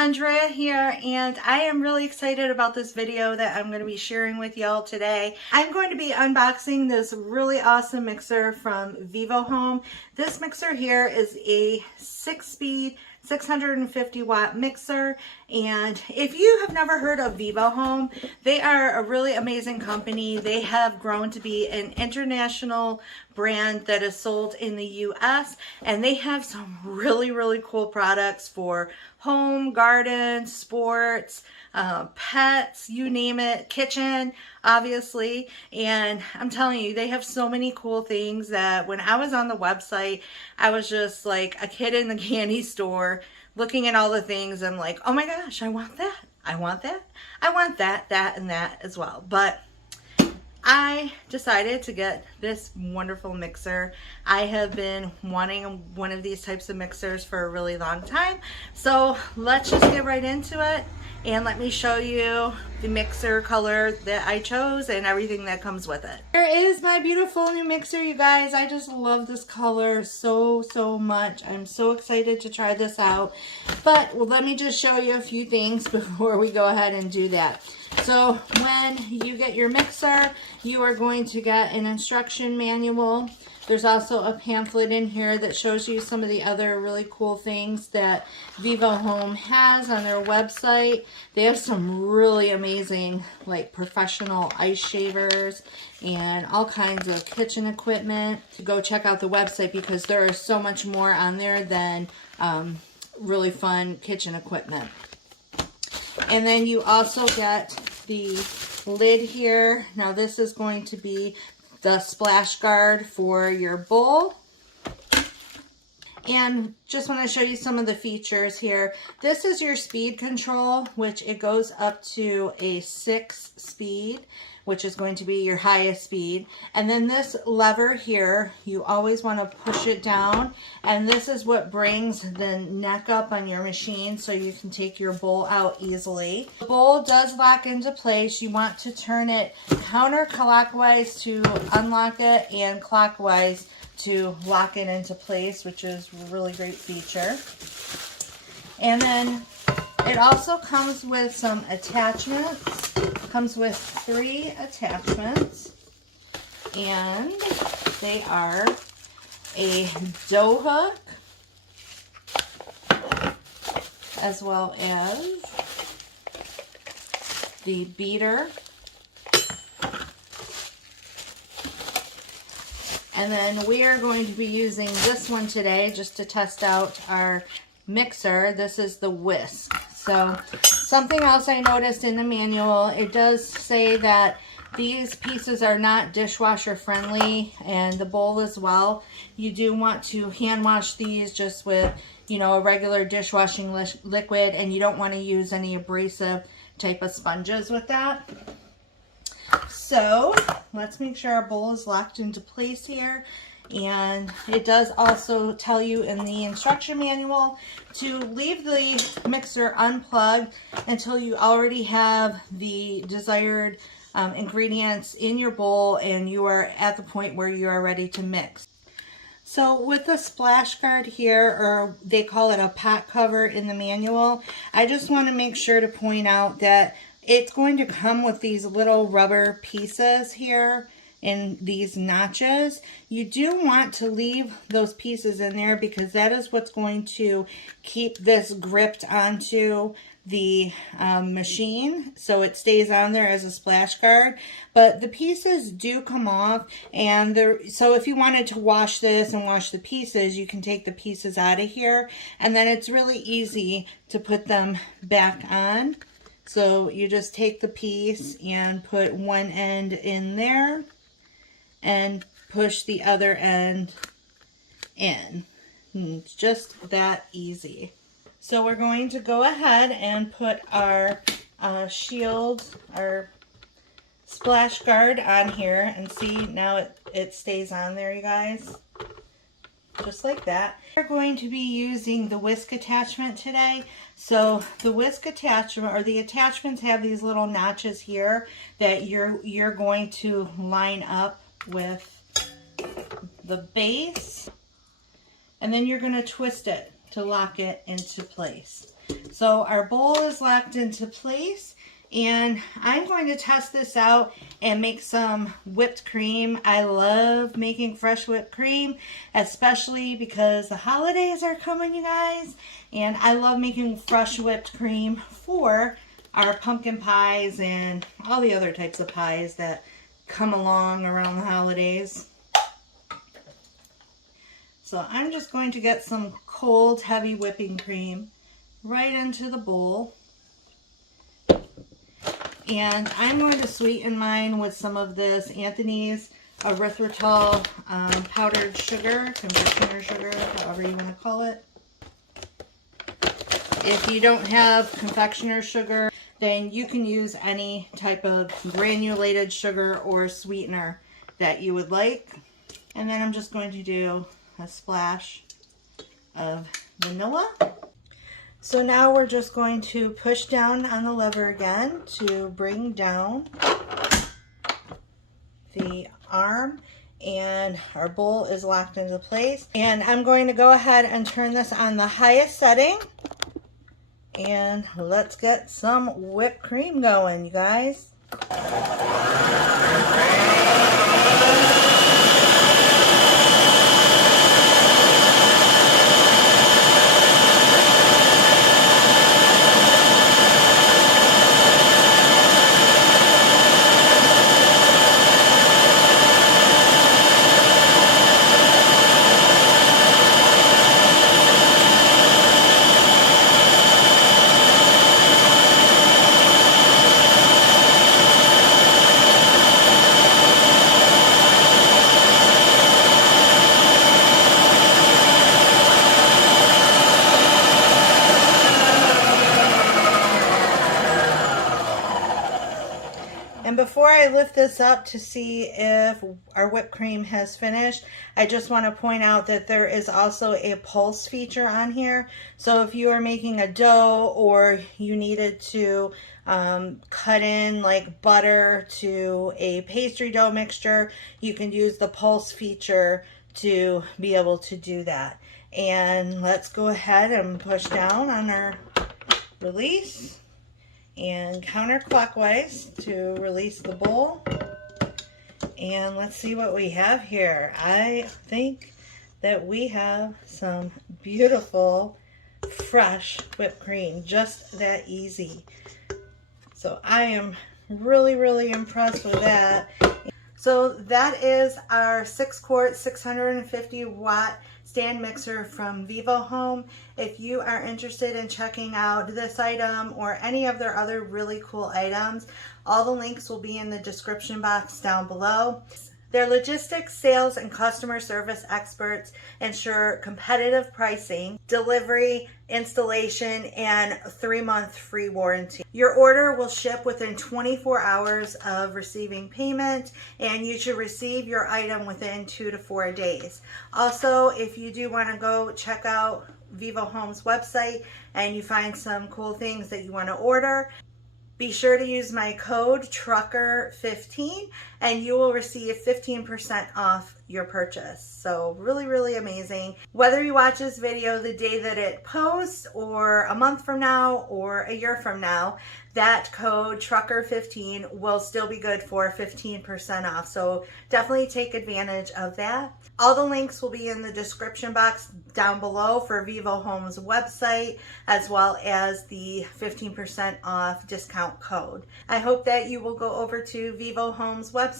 Andrea here, and I am really excited about this video that I'm going to be sharing with y'all today. I'm going to be unboxing this really awesome mixer from VIVOHOME. This mixer here is a 6-speed 650 watt mixer, and if you have never heard of VIVOHOME, they are a really amazing company. They have grown to be an international brand that is sold in the US, and they have some really cool products for home, garden, sports, pets, you name it, kitchen, obviously. And I'm telling you, they have so many cool things that when I was on the website, I was just like a kid in the candy store looking at all the things. I'm like, oh my gosh, I want that, I want that, I want that, that, and that as well. But I decided to get this wonderful mixer. I have been wanting one of these types of mixers for a really long time. So let's just get right into it, and let me show you the mixer color that I chose and everything that comes with it. Here is my beautiful new mixer, you guys. I just love this color so much. I'm so excited to try this out. But let me just show you a few things before we go ahead and do that. So when you get your mixer, you are going to get an instruction manual. There's also a pamphlet in here that shows you some of the other really cool things that VIVOHOME has on their website. They have some really amazing, like, professional ice shavers and all kinds of kitchen equipment. Go check out the website because there is so much more on there than really fun kitchen equipment. And then you also get the lid here. Now this is going to be the splash guard for your bowl. And just want to show you some of the features here. This is your speed control, which it goes up to a 6 speed, which is going to be your highest speed. And then this lever here, you always want to push it down, and this is what brings the neck up on your machine so you can take your bowl out easily. The bowl does lock into place. You want to turn it counterclockwise to unlock it and clockwise to lock it into place, which is a really great feature. And then it also comes with some attachments. Comes with 3 attachments, and they are a dough hook, as well as the beater, and then we are going to be using this one today just to test out our mixer. This is the whisk. So something else I noticed in the manual, it does say that these pieces are not dishwasher friendly, and the bowl as well. You do want to hand wash these just with, you know, a regular dishwashing liquid, and you don't want to use any abrasive type of sponges with that. So let's make sure our bowl is locked into place here. And it does also tell you in the instruction manual to leave the mixer unplugged until you already have the desired ingredients in your bowl and you are at the point where you are ready to mix. So with the splash guard here, or they call it a pot cover in the manual, I just want to make sure to point out that it's going to come with these little rubber pieces here in these notches. You do want to leave those pieces in there because that is what's going to keep this gripped onto the machine, so it stays on there as a splash guard. But the pieces do come off, and so if you wanted to wash this and wash the pieces, you can take the pieces out of here, and then it's really easy to put them back on. So you just take the piece and put one end in there and push the other end in. It's just that easy. So we're going to go ahead and put our shield, our splash guard on here, and see, now it stays on there, you guys, just like that. We're going to be using the whisk attachment today. So the whisk attachment, or the attachments, have these little notches here that you're going to line up with the base, and then you're going to twist it to lock it into place. So our bowl is locked into place, and I'm going to test this out and make some whipped cream. I love making fresh whipped cream, especially because the holidays are coming, you guys. And I love making fresh whipped cream for our pumpkin pies and all the other types of pies that come along around the holidays. So I'm just going to get some cold, heavy whipping cream right into the bowl. And I'm going to sweeten mine with some of this Anthony's erythritol powdered sugar, confectioner sugar, however you want to call it. If you don't have confectioner sugar, then you can use any type of granulated sugar or sweetener that you would like. And then I'm just going to do a splash of vanilla. So now we're just going to push down on the lever again to bring down the arm, and our bowl is locked into place. And I'm going to go ahead and turn this on the highest setting, and let's get some whipped cream going, you guys. And before I lift this up to see if our whipped cream has finished, I just want to point out that there is also a pulse feature on here. So if you are making a dough or you needed to cut in like butter to a pastry dough mixture, you can use the pulse feature to be able to do that. And let's go ahead and push down on our release and counterclockwise to release the bowl. And let's see what we have here. I think that we have some beautiful fresh whipped cream, just that easy. So I am really impressed with that. So that is our 6-quart 650 watt stand mixer from VIVOHOME. If you are interested in checking out this item or any of their other really cool items, all the links will be in the description box down below. Their logistics, sales, and customer service experts ensure competitive pricing, delivery, installation, and 3-month free warranty. Your order will ship within 24 hours of receiving payment, and you should receive your item within 2 to 4 days. Also, if you do want to go check out VIVOHOME's website and you find some cool things that you want to order, be sure to use my code TRUCKER15 and you will receive 15% off your purchase. So really amazing. Whether you watch this video the day that it posts or a month from now or a year from now, that code TRUCKER15 will still be good for 15% off. So definitely take advantage of that. All the links will be in the description box down below for VIVOHOME's website, as well as the 15% off discount code. I hope that you will go over to VIVOHOME's website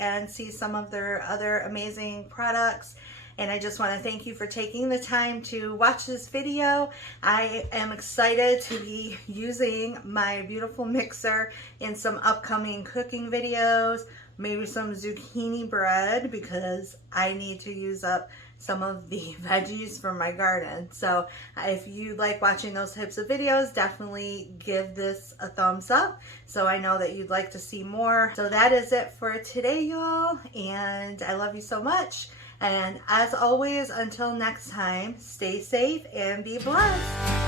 and see some of their other amazing products. And I just want to thank you for taking the time to watch this video. I am excited to be using my beautiful mixer in some upcoming cooking videos, maybe some zucchini bread, because I need to use up some of the veggies from my garden. So if you like watching those types of videos, definitely give this a thumbs up so I know that you'd like to see more. So that is it for today, y'all, and I love you so much. And as always, until next time, stay safe and be blessed.